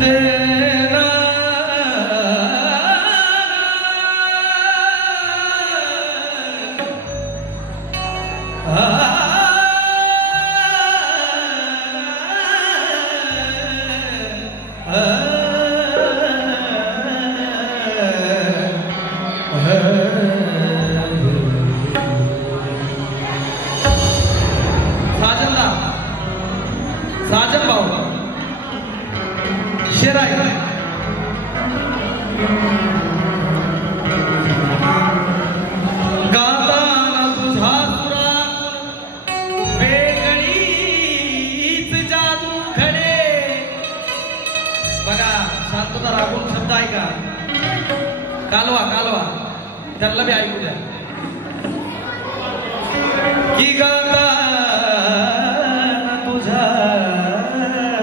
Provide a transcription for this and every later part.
The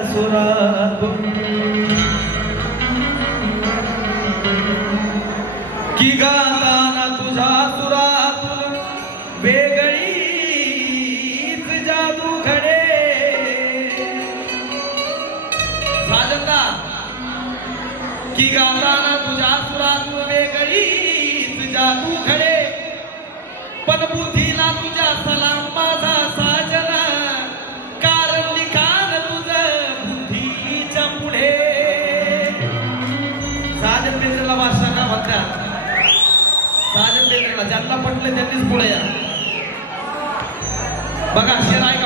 सुरातून. की गाताना तुझा सुरातून वेगळी जादू घडे. साधता की गाताना तुझा सुरातून वेगळी जादू घडे. पण बुद्धीला तुझ्या सला पटले त्यांनीच पुढे या. बघा शिराई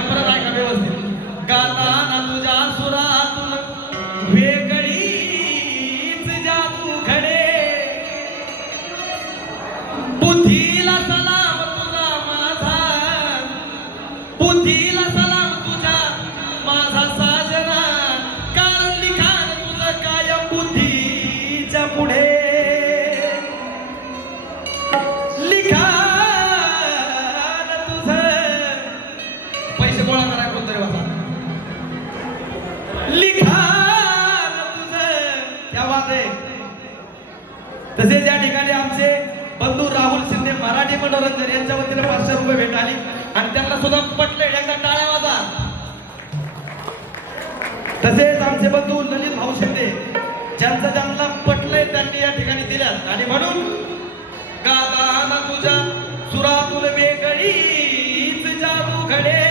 त्याला पाचशे रुपये भेट आली आणि त्यांना सुद्धा पटले एकदा टाळ्या वाजा तसेच आमचे बंधू ललित भाऊ शिंदे ज्यांचा ज्यांना पटलंय त्यांनी या ठिकाणी दिल्यात आणि म्हणून गाता तुझ्या सुरातून बेगडीच जाऊ घडे.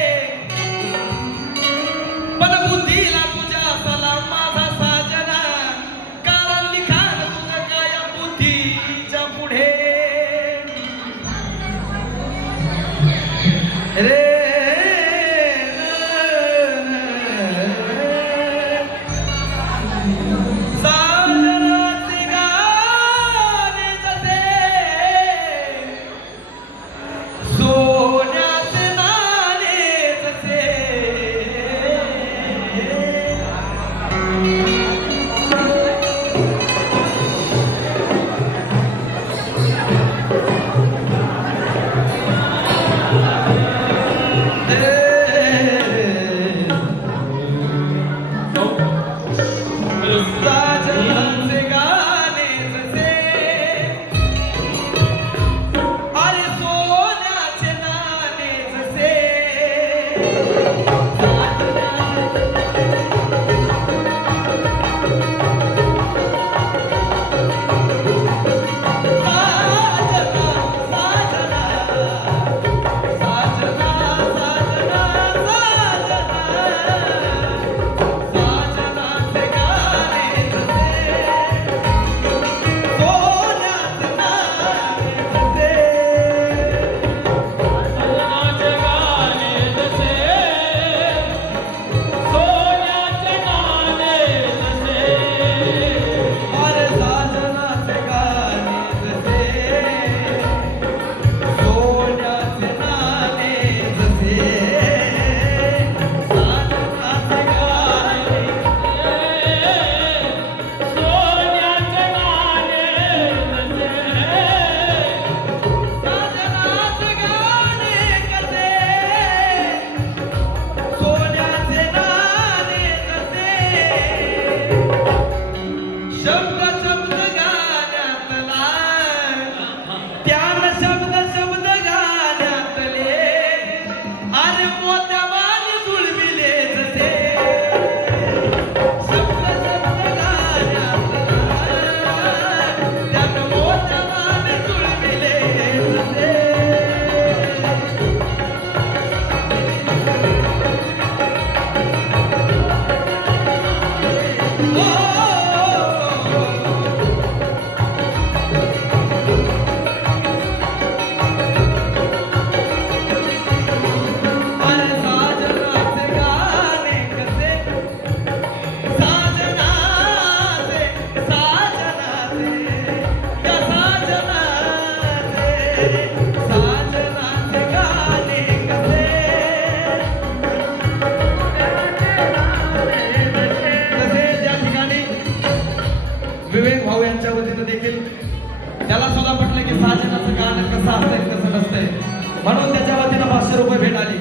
म्हणून त्याच्या वतीनं पाचशे रुपये भेट आली.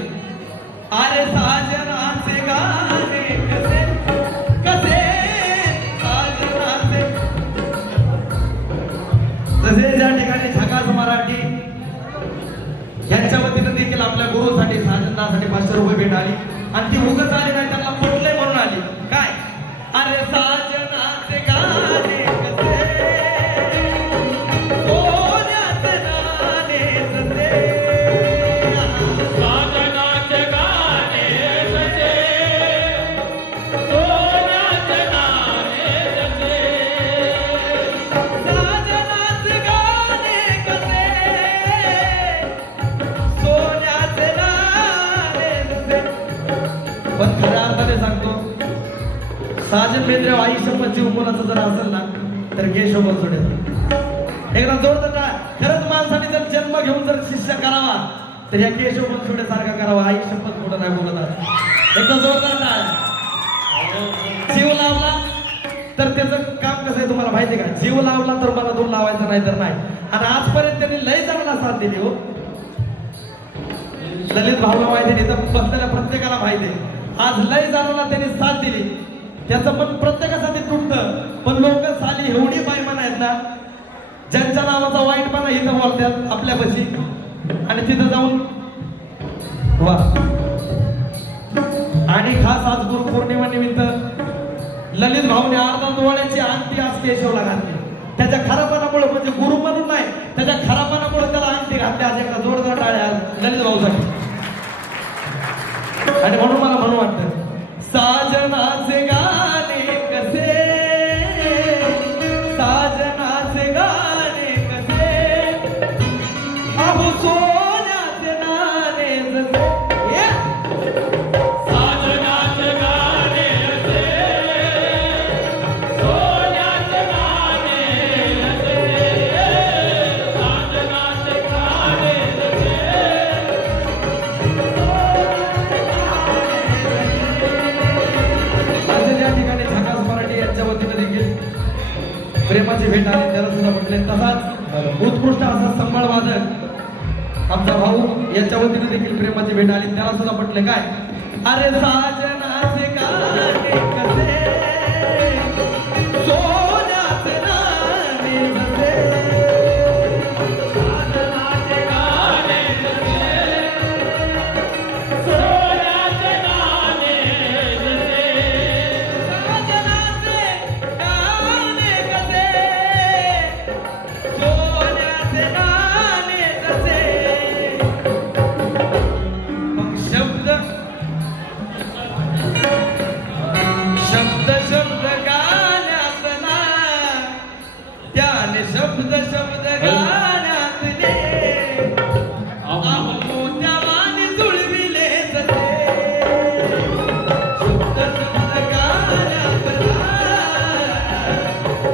अरे साजनाचे गाणे कसे कसे? साजनाचे तसे ज्या ठिकाणी झकास मराठी यांच्या वतीनं देखील आपल्या गुरुसाठी साजनासाठी पाचशे रुपये भेट आली. आणि ती उगच आली जर असेल ना तर केशव बनसोडे एकदा जोडत का? खरंच माणसाने जर जन्म घेऊन जर शिष्य करावा तर या केशव बनसोडे सारखा करावा. आई शपथ कुठं नाही बोलत आहे एकदा जोरदार टाळ्या. जीव लावला तर त्याचं काम कसं आहे तुम्हाला माहिती का? जीव लावला तर मला दोन लावायचा नाही तर नाही. आणि आजपर्यंत त्यांनी लय चांगला साथ दिली हो. ललित भावना माहिती नाही तर बसलेल्या प्रत्येकाला माहिती आज लय जणांना त्यांनी साथ दिली. त्याचं पण प्रत्येकासाठी तुटतं. पण लोक साली एवढी बायमान आहेत ना ज्यांच्या नावाचा वाईटपणा इथं बोलतात आपल्यापाशी आणि तिथं जाऊन वा. आणि खास आज गुरु पौर्णिमा निमित्त ललित भाऊने अर्धा तोळ्याची अंगठी आज केशवला घातली. त्याच्या खरापणामुळे म्हणजे गुरु म्हणून नाही त्याच्या खरापणामुळे त्याला अंगठी घातली. आज एकदा जोरदार टाळ्या आज ललित भाऊसाठी. आणि म्हणून मला म्हणून वाटतं साजना त्याला सुद्धा म्हटले तसाच उत्कृष्ट असा संभाळ वादक. आमचा भाऊ याच्या वतीने देखील प्रेमाची भेट आली. त्याला सुद्धा म्हटले काय? अरे साजनाचे का?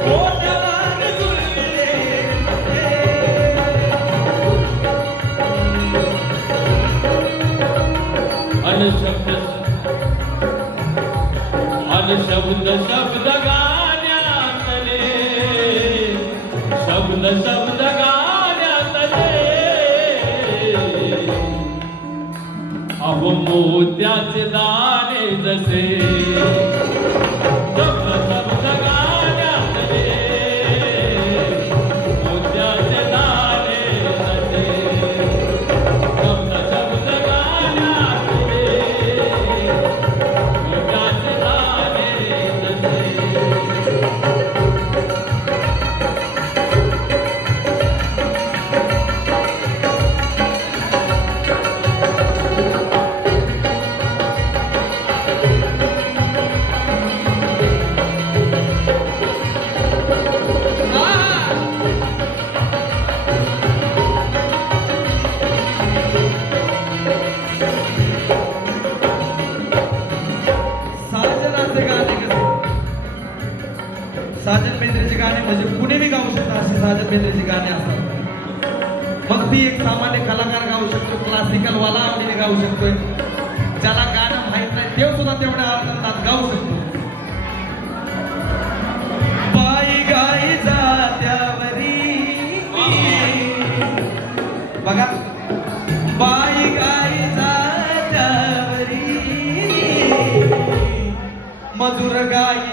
शब्द जुळविले शब्द गाण्यातले शब्द शब्द गाण्यातले अहो मोत्याचे दाणे जसे. अगदी एक सामान्य कलाकार गाऊ शकतो क्लासिकलवाला आम्ही गाऊ शकतोय. ज्याला गाणं माहीत नाही तेव्हा सुद्धा तेवढ्या आनंदात गाऊ शकतो. बाई गाई जात्यावरी. बघा. बाई गाई जात्यावरी. मधुर गाई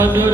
मधुर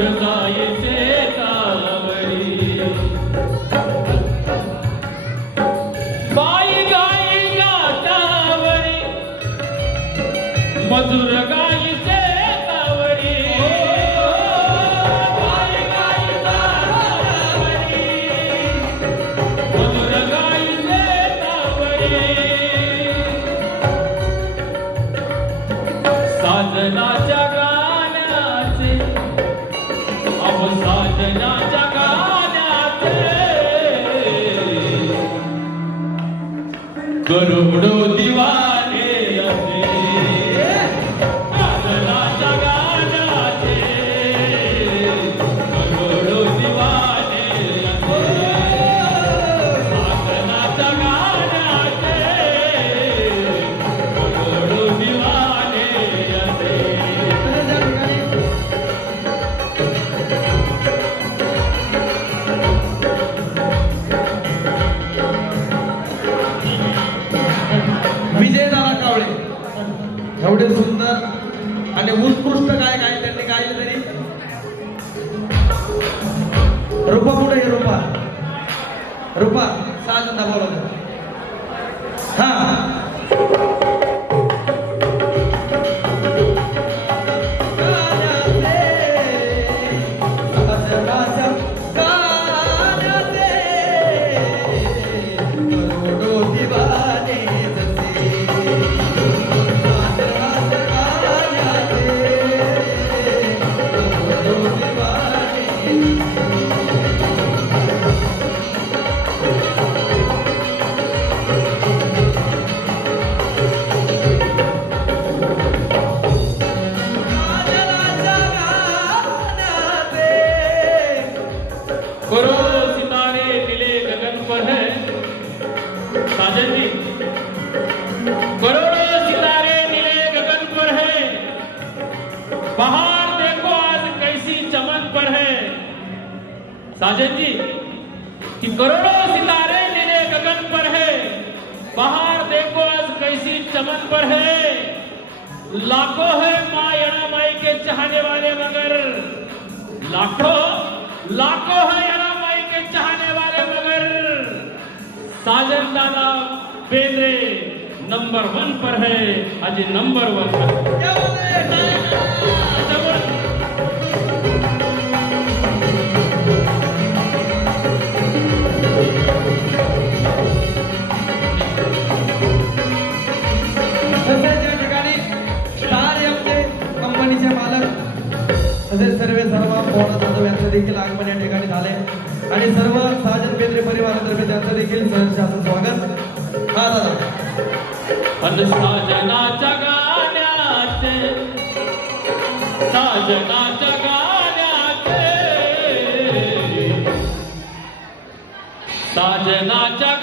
रूपा साजंदा बोलत हा साजन जी कि करोड़ों सितारे नीले गगन पर है। पहाड़ देखो आज कैसी चमन पर है। लाखों है माँ यणा माई के चाहने वाले मगर। लाखों लाखों है यणा माई के चाहने वाले मगर। साजन दादा बेंद्रे नंबर वन पर है अजी नंबर वन पर। त्यांचं देखील आगमन या ठिकाणी झाले आणि सर्व साजन केंद्रे परिवारातर्फे त्यांचं देखील सहर्ष असं स्वागत. हा दादा. अन साजनाच्या